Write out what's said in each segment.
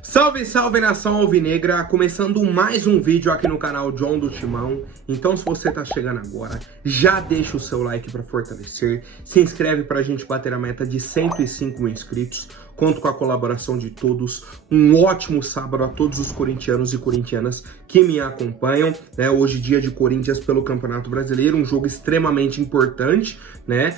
Salve, salve nação alvinegra, começando mais um vídeo aqui no canal John do Timão. Então se você tá chegando agora, já deixa o seu like para fortalecer, se inscreve pra gente bater a meta de 105 mil inscritos. Conto com a colaboração de todos. Um ótimo sábado a todos os corintianos e corintianas que me acompanham, né? Hoje, dia de Corinthians pelo Campeonato Brasileiro, um jogo extremamente importante, né?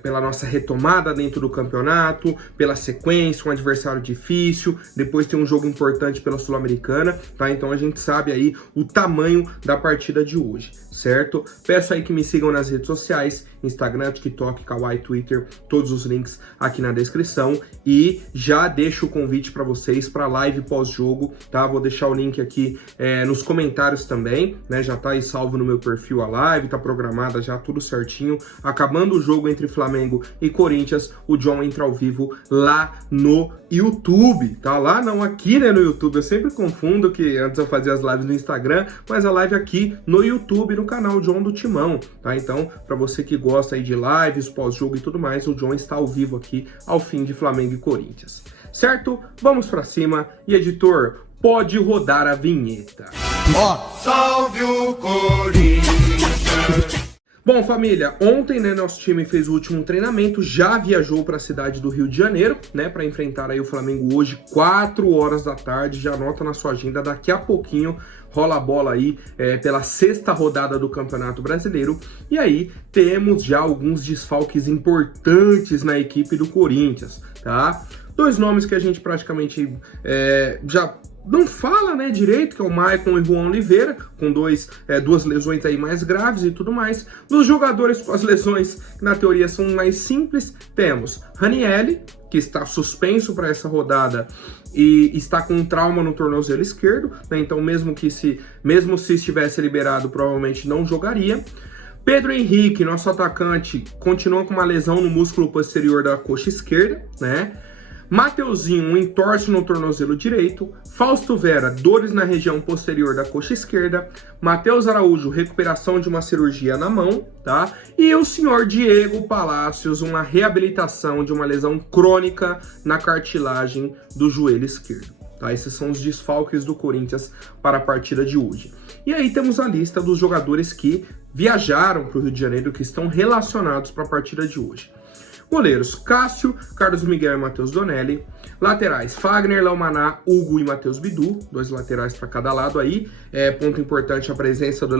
Pela nossa retomada dentro do campeonato, pela sequência, um adversário difícil, depois tem um jogo importante pela Sul-Americana, tá? Então a gente sabe aí o tamanho da partida de hoje, certo? Peço aí que me sigam nas redes sociais, Instagram, TikTok, Kawaii, Twitter, todos os links aqui na descrição. E já deixo o convite para vocês para a live pós-jogo, tá? Vou deixar o link aqui nos comentários também, né? Já tá aí salvo no meu perfil a live, tá programada já tudo certinho. Acabando o jogo entre Flamengo e Corinthians, o John entra ao vivo lá no YouTube, tá? Lá não, aqui, né, no YouTube. Eu sempre confundo que antes eu fazia as lives no Instagram, mas a live aqui no YouTube, no canal John do Timão, tá? Então, para você que gosta aí de lives, pós-jogo e tudo mais, o John está ao vivo aqui ao fim de Flamengo e Corinthians, certo? Vamos pra cima e, editor, pode rodar a vinheta. Ó, salve o Corinthians! Bom, família, ontem, né, nosso time fez o último treinamento, já viajou para a cidade do Rio de Janeiro, né, para enfrentar aí o Flamengo hoje, 4 horas da tarde, já anota na sua agenda, daqui a pouquinho rola a bola aí pela 6ª rodada do Campeonato Brasileiro, e aí temos já alguns desfalques importantes na equipe do Corinthians, tá? Dois nomes que a gente praticamente já não fala, né, direito, que é o Maicon e Juan Oliveira, com duas lesões aí mais graves e tudo mais. Dos jogadores com as lesões, que na teoria são mais simples, temos Ranieri, que está suspenso para essa rodada e está com um trauma no tornozelo esquerdo, né, então mesmo se estivesse liberado, provavelmente não jogaria. Pedro Henrique, nosso atacante, continua com uma lesão no músculo posterior da coxa esquerda, né? Mateuzinho, um entorse no tornozelo direito. Fausto Vera, dores na região posterior da coxa esquerda. Matheus Araújo, recuperação de uma cirurgia na mão, tá? E o senhor Diego Palacios, uma reabilitação de uma lesão crônica na cartilagem do joelho esquerdo, tá? Esses são os desfalques do Corinthians para a partida de hoje. E aí temos a lista dos jogadores que viajaram para o Rio de Janeiro, que estão relacionados para a partida de hoje. Goleiros, Cássio, Carlos Miguel e Matheus Donelli. Laterais, Fagner, Léo Maná, Hugo e Matheus Bidu. 2 laterais para cada lado aí. Ponto importante a presença do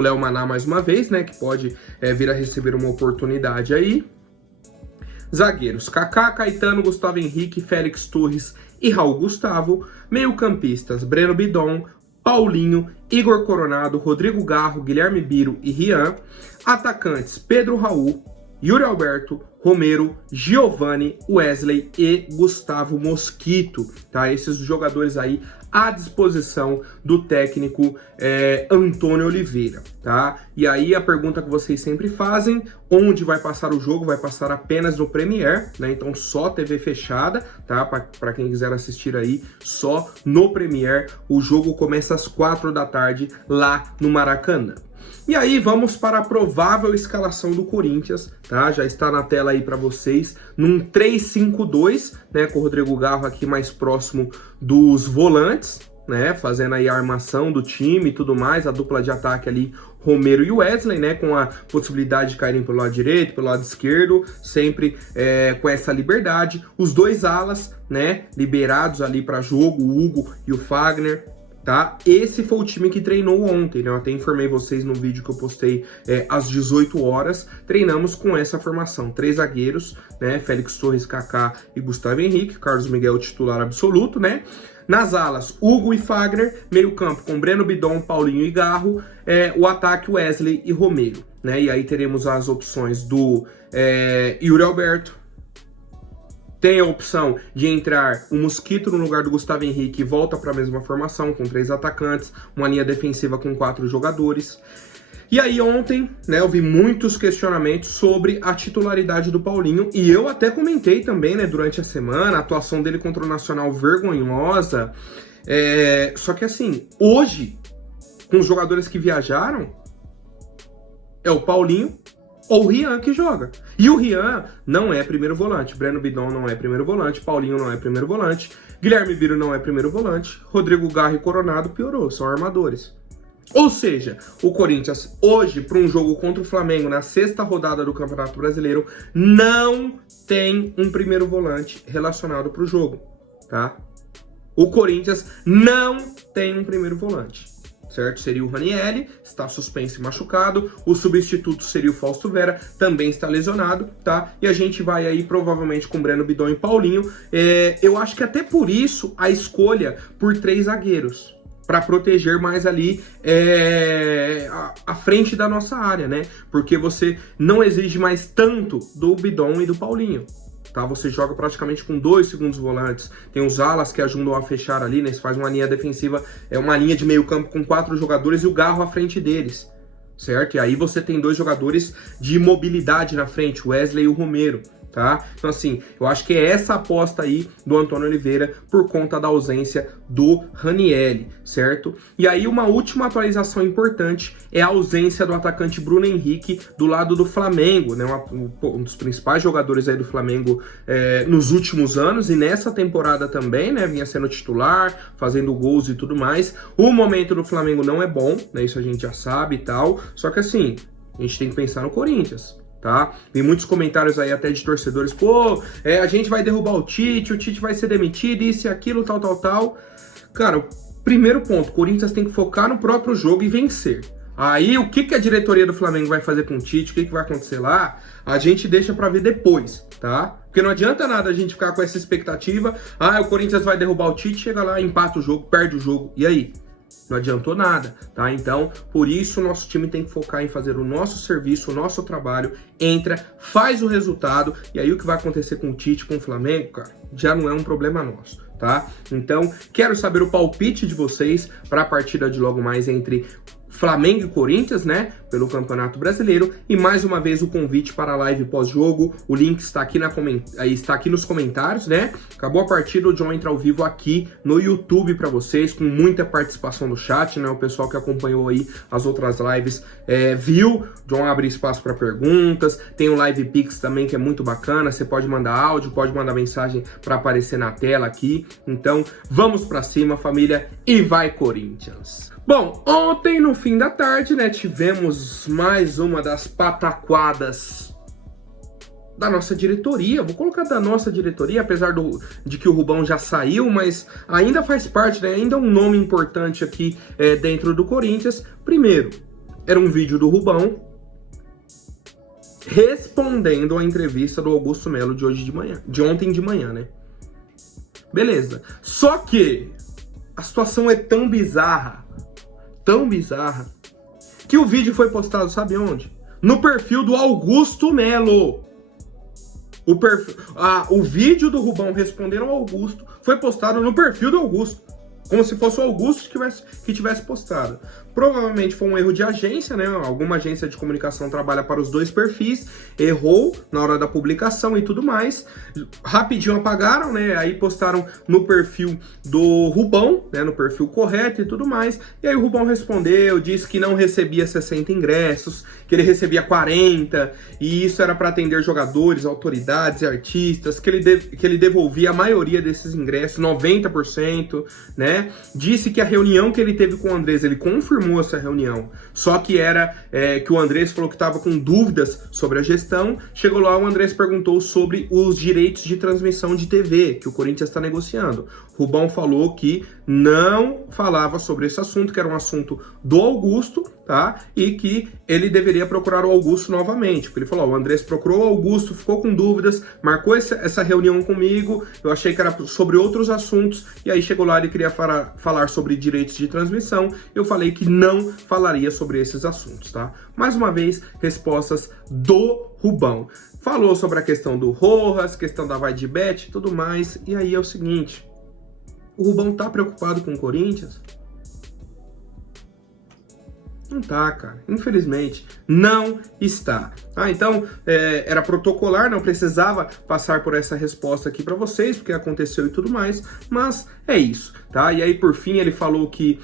Léo Maná mais uma vez, né? Que pode vir a receber uma oportunidade aí. Zagueiros, Kaká, Caetano, Gustavo Henrique, Félix Torres e Raul Gustavo. Meio-campistas, Breno Bidon, Paulinho, Igor Coronado, Rodrigo Garro, Guilherme Biro e Rian. Atacantes, Pedro Raul, Yuri Alberto, Romero, Giovani, Wesley e Gustavo Mosquito, tá? Esses jogadores aí à disposição do técnico Antônio Oliveira, tá? E aí a pergunta que vocês sempre fazem, onde vai passar o jogo? Vai passar apenas no Premiere, né? Então só TV fechada, tá? Para quem quiser assistir aí, só no Premiere. O jogo começa às 4 da tarde lá no Maracanã. E aí vamos para a provável escalação do Corinthians, tá? Já está na tela aí para vocês, num 3-5-2, né? Com o Rodrigo Garro aqui mais próximo dos volantes, né? Fazendo aí a armação do time e tudo mais, a dupla de ataque ali, Romero e Wesley, né? Com a possibilidade de caírem pelo lado direito, pelo lado esquerdo, sempre com essa liberdade. Os dois alas, né? Liberados ali para jogo, o Hugo e o Fagner. Tá? Esse foi o time que treinou ontem, né? Eu até informei vocês no vídeo que eu postei às 18 horas. Treinamos com essa formação, 3 zagueiros, né? Félix Torres, Kaká e Gustavo Henrique. Carlos Miguel titular absoluto, né? Nas alas, Hugo e Fagner. Meio campo com Breno Bidon, Paulinho e Garro. O ataque, Wesley e Romero, né? E aí teremos as opções do Yuri Alberto. Tem a opção de entrar o Mosquito no lugar do Gustavo Henrique e volta para a mesma formação, com 3 atacantes, uma linha defensiva com 4 jogadores. E aí ontem, né, eu vi muitos questionamentos sobre a titularidade do Paulinho, e eu até comentei também, né, durante a semana, a atuação dele contra o Nacional vergonhosa. Só que assim, hoje, com os jogadores que viajaram, é o Paulinho ou o Rian que joga. E o Rian não é primeiro volante, Breno Bidon não é primeiro volante, Paulinho não é primeiro volante, Guilherme Biro não é primeiro volante, Rodrigo Garro e Coronado piorou, são armadores. Ou seja, o Corinthians hoje, para um jogo contra o Flamengo na 6ª rodada do Campeonato Brasileiro, não tem um primeiro volante relacionado para o jogo, tá? O Corinthians não tem um primeiro volante, certo? Seria o Ranieri, está suspenso e machucado, o substituto seria o Fausto Vera, também está lesionado, tá? E a gente vai aí provavelmente com Breno Bidon e Paulinho. Eu acho que até por isso a escolha por 3 zagueiros, para proteger mais ali a frente da nossa área, né? Porque você não exige mais tanto do Bidon e do Paulinho. Tá? Você joga praticamente com 2 segundos volantes, tem os alas que ajudam a fechar ali, né? Você faz uma linha defensiva, uma linha de meio campo com 4 jogadores e o Garro à frente deles, certo? E aí você tem 2 jogadores de mobilidade na frente, o Wesley e o Romero, tá? Então assim, eu acho que é essa aposta aí do Antônio Oliveira por conta da ausência do Ranieri, certo? E aí uma última atualização importante é a ausência do atacante Bruno Henrique do lado do Flamengo, né? Um dos principais jogadores aí do Flamengo nos últimos anos e nessa temporada também, né? Vinha sendo titular, fazendo gols e tudo mais. O momento do Flamengo não é bom, né? Isso a gente já sabe e tal, só que assim, a gente tem que pensar no Corinthians. Tá? Tem muitos comentários aí até de torcedores, pô, a gente vai derrubar o Tite vai ser demitido, isso e aquilo, tal. Cara, o primeiro ponto, o Corinthians tem que focar no próprio jogo e vencer. Aí, o que a diretoria do Flamengo vai fazer com o Tite, o que vai acontecer lá, a gente deixa pra ver depois, tá? Porque não adianta nada a gente ficar com essa expectativa, o Corinthians vai derrubar o Tite, chega lá, empata o jogo, perde o jogo, e aí? Não adiantou nada, tá? Então, por isso, o nosso time tem que focar em fazer o nosso serviço, o nosso trabalho, entra, faz o resultado, e aí o que vai acontecer com o Tite, com o Flamengo, cara, já não é um problema nosso, tá? Então, quero saber o palpite de vocês para a partida de logo mais entre Flamengo e Corinthians, né, pelo Campeonato Brasileiro, e mais uma vez o convite para a live pós-jogo, o link está aqui, está aqui nos comentários, né, acabou a partida, o John entra ao vivo aqui no YouTube para vocês, com muita participação do chat, né, o pessoal que acompanhou aí as outras lives viu, John abre espaço para perguntas, tem o Live Pix também que é muito bacana, você pode mandar áudio, pode mandar mensagem para aparecer na tela aqui, então vamos para cima, família, e vai Corinthians! Bom, ontem no fim da tarde, né, tivemos mais uma das pataquadas da nossa diretoria, vou colocar da nossa diretoria, apesar de que o Rubão já saiu, mas ainda faz parte, né, ainda é um nome importante aqui dentro do Corinthians. Primeiro, era um vídeo do Rubão respondendo a entrevista do Augusto Melo de ontem de manhã, né? Beleza, só que a situação é tão bizarra, que o vídeo foi postado, sabe onde? No perfil do Augusto Melo. O vídeo do Rubão respondendo ao Augusto foi postado no perfil do Augusto. Como se fosse o Augusto que tivesse postado. Provavelmente foi um erro de agência, né? Alguma agência de comunicação trabalha para os 2 perfis, errou na hora da publicação e tudo mais. Rapidinho apagaram, né? Aí postaram no perfil do Rubão, né? No perfil correto e tudo mais. E aí o Rubão respondeu, disse que não recebia 60 ingressos, que ele recebia 40, e isso era para atender jogadores, autoridades e artistas, que ele devolvia a maioria desses ingressos, 90%, né? Disse que a reunião que ele teve com o Andrés, ele confirmou essa reunião, só que era que o Andrés falou que estava com dúvidas sobre a gestão. Chegou lá, o Andrés perguntou sobre os direitos de transmissão de TV que o Corinthians está negociando. Rubão falou que não falava sobre esse assunto, que era um assunto do Augusto, tá? E que ele deveria procurar o Augusto novamente, porque ele falou, o Andrés procurou o Augusto, ficou com dúvidas, marcou essa reunião comigo, eu achei que era sobre outros assuntos, e aí chegou lá, ele queria falar sobre direitos de transmissão, eu falei que não falaria sobre esses assuntos, tá? Mais uma vez, respostas do Rubão. Falou sobre a questão do Rojas, questão da Vai de Bet e tudo mais, e aí é o seguinte, o Rubão tá preocupado com o Corinthians? Não tá, cara. Infelizmente, não está. Então, era protocolar, não precisava passar por essa resposta aqui para vocês, porque aconteceu e tudo mais, mas é isso, tá? E aí, por fim, ele falou que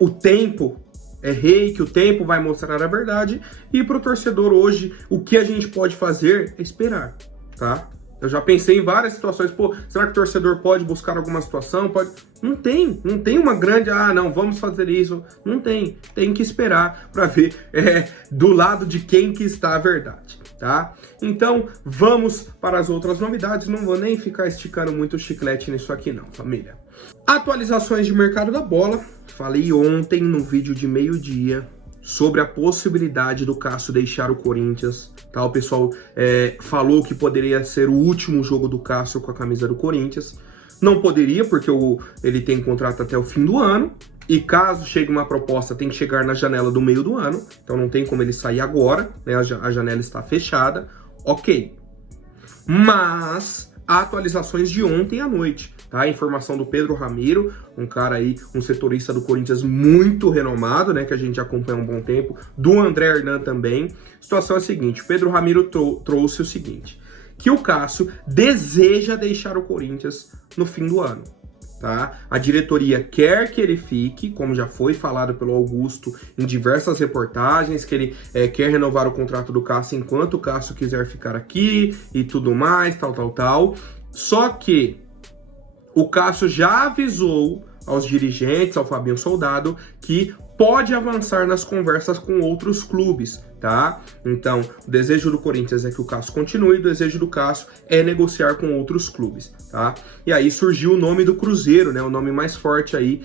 o tempo é rei, que o tempo vai mostrar a verdade. E pro torcedor hoje, o que a gente pode fazer é esperar, tá? Eu já pensei em várias situações, pô, será que o torcedor pode buscar alguma situação? Pode... Não tem uma grande, não, vamos fazer isso. Não tem que esperar para ver do lado de quem que está a verdade, tá? Então, vamos para as outras novidades, não vou nem ficar esticando muito o chiclete nisso aqui não, família. Atualizações de mercado da bola, falei ontem no vídeo de meio-dia, sobre a possibilidade do Cássio deixar o Corinthians, tá? O pessoal falou que poderia ser o último jogo do Cássio com a camisa do Corinthians. Não poderia, porque ele tem contrato até o fim do ano, e caso chegue uma proposta, tem que chegar na janela do meio do ano, então não tem como ele sair agora, né? A janela está fechada, ok. Mas, atualizações de ontem à noite, tá? A informação do Pedro Ramiro, um cara aí, um setorista do Corinthians muito renomado, né? Que a gente acompanha há um bom tempo. Do André Hernan também. A situação é a seguinte, o Pedro Ramiro trouxe o seguinte, que o Cássio deseja deixar o Corinthians no fim do ano, tá? A diretoria quer que ele fique, como já foi falado pelo Augusto em diversas reportagens, que ele quer renovar o contrato do Cássio enquanto o Cássio quiser ficar aqui e tudo mais, tal. Só que o Cássio já avisou aos dirigentes, ao Fabinho Soldado, que pode avançar nas conversas com outros clubes, tá? Então, o desejo do Corinthians é que o Cássio continue, o desejo do Cássio é negociar com outros clubes, tá? E aí surgiu o nome do Cruzeiro, né? O nome mais forte aí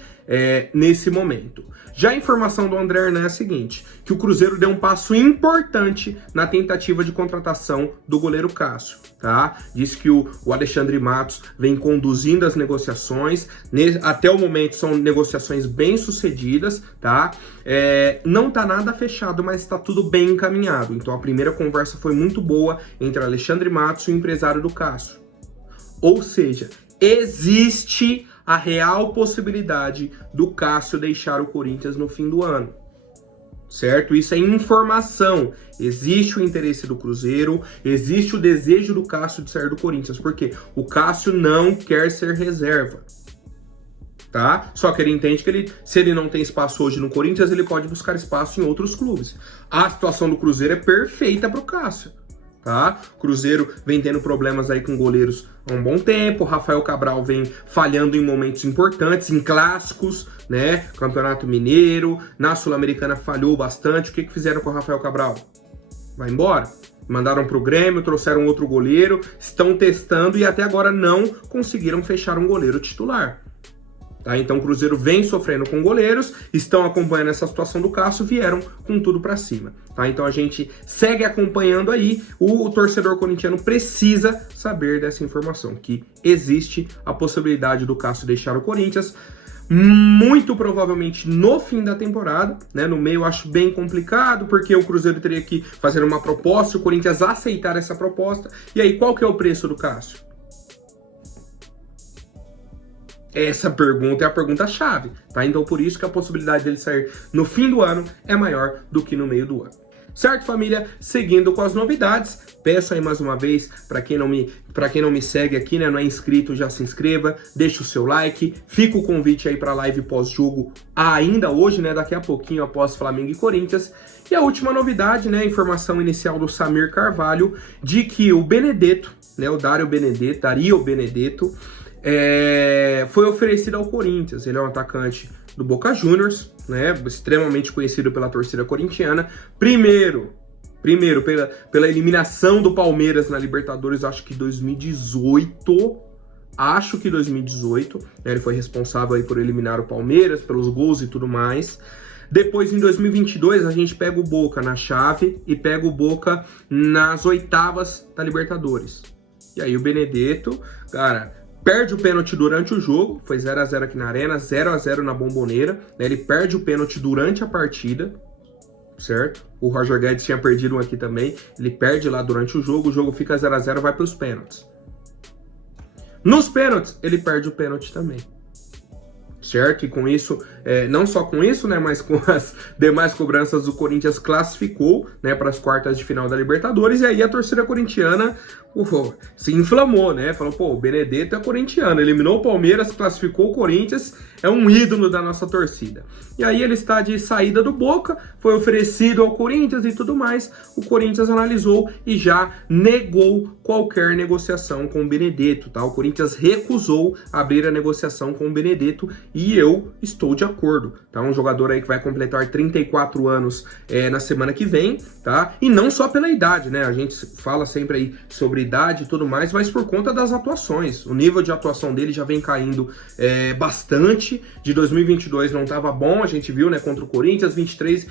nesse momento. Já a informação do André Hernan é a seguinte, que o Cruzeiro deu um passo importante na tentativa de contratação do goleiro Cássio, tá? Diz que o Alexandre Matos vem conduzindo as negociações, até o momento são negociações bem sucedidas, tá? Não tá nada fechado, mas tá tudo bem encaminhado. Então a primeira conversa foi muito boa entre Alexandre Matos e o empresário do Cássio. Ou seja, existe a real possibilidade do Cássio deixar o Corinthians no fim do ano, certo? Isso é informação. Existe o interesse do Cruzeiro, existe o desejo do Cássio de sair do Corinthians, porque o Cássio não quer ser reserva, tá? Só que ele entende que se ele não tem espaço hoje no Corinthians, ele pode buscar espaço em outros clubes. A situação do Cruzeiro é perfeita para o Cássio, tá? Cruzeiro vem tendo problemas aí com goleiros há um bom tempo, Rafael Cabral vem falhando em momentos importantes, em clássicos, né? Campeonato Mineiro, na Sul-Americana falhou bastante. O que fizeram com o Rafael Cabral? Vai embora? Mandaram pro Grêmio, trouxeram outro goleiro, estão testando e até agora não conseguiram fechar um goleiro titular. Tá? Então o Cruzeiro vem sofrendo com goleiros, estão acompanhando essa situação do Cássio, vieram com tudo pra cima. Tá? Então a gente segue acompanhando aí, o torcedor corintiano precisa saber dessa informação, que existe a possibilidade do Cássio deixar o Corinthians, muito provavelmente no fim da temporada, né? No meio eu acho bem complicado, porque o Cruzeiro teria que fazer uma proposta, o Corinthians aceitar essa proposta, e aí qual que é o preço do Cássio? Essa pergunta é a pergunta-chave, tá? Então, por isso que a possibilidade dele sair no fim do ano é maior do que no meio do ano. Certo, família? Seguindo com as novidades, peço aí mais uma vez, para quem não me segue aqui, né, não é inscrito, já se inscreva, deixa o seu like, fica o convite aí para a live pós-jogo ainda hoje, né, daqui a pouquinho após Flamengo e Corinthians. E a última novidade, né, a informação inicial do Samir Carvalho, de que o Benedetto, né, o Dario Benedetto, foi oferecido ao Corinthians. Ele é um atacante do Boca Juniors, né, extremamente conhecido pela torcida corintiana. Primeiro pela eliminação do Palmeiras na Libertadores, acho que 2018, né, ele foi responsável aí por eliminar o Palmeiras, pelos gols e tudo mais. Depois, em 2022, a gente pega o Boca na chave e pega o Boca nas oitavas da Libertadores. E aí o Benedetto, cara, perde o pênalti durante o jogo, foi 0x0 aqui na Arena, 0x0 na Bombonera, né? Ele perde o pênalti durante a partida, certo? O Roger Guedes tinha perdido um aqui também, ele perde lá durante o jogo fica 0x0, vai para os pênaltis. Nos pênaltis, ele perde o pênalti também, certo? E com isso, não só com isso, né, mas com as demais cobranças, o Corinthians classificou, né, para as quartas de final da Libertadores, e aí a torcida corintiana se inflamou, né? Falou, pô, o Benedetto é corintiano, eliminou o Palmeiras, classificou o Corinthians, é um ídolo da nossa torcida. E aí ele está de saída do Boca, foi oferecido ao Corinthians e tudo mais. O Corinthians analisou e já negou qualquer negociação com o Benedetto, tá? O Corinthians recusou abrir a negociação com o Benedetto e eu estou de acordo, tá? Um jogador aí que vai completar 34 anos na semana que vem, tá? E não só pela idade, né? A gente fala sempre aí sobre idade e tudo mais, mas por conta das atuações. O nível de atuação dele já vem caindo bastante. De 2022 não estava bom, a gente viu, né, contra o Corinthians. 23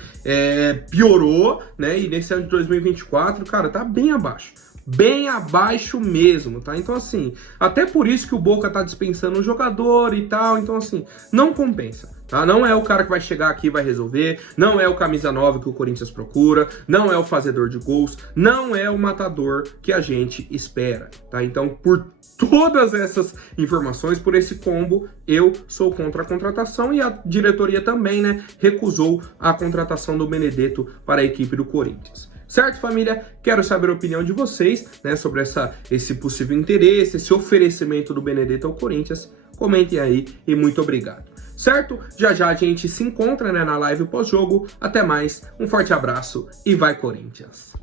piorou, né, e nesse ano de 2024, cara, tá bem abaixo mesmo, tá? Então, assim, até por isso que o Boca tá dispensando o jogador e tal, então, assim, não compensa, tá? Não é o cara que vai chegar aqui e vai resolver, não é o camisa 9 que o Corinthians procura, não é o fazedor de gols, não é o matador que a gente espera, tá? Então, por todas essas informações, por esse combo, eu sou contra a contratação e a diretoria também, né, recusou a contratação do Benedetto para a equipe do Corinthians. Certo, família? Quero saber a opinião de vocês, né, sobre esse possível interesse, esse oferecimento do Benedetto ao Corinthians. Comentem aí e muito obrigado. Certo? Já já a gente se encontra, né, na live pós-jogo. Até mais, um forte abraço e vai Corinthians!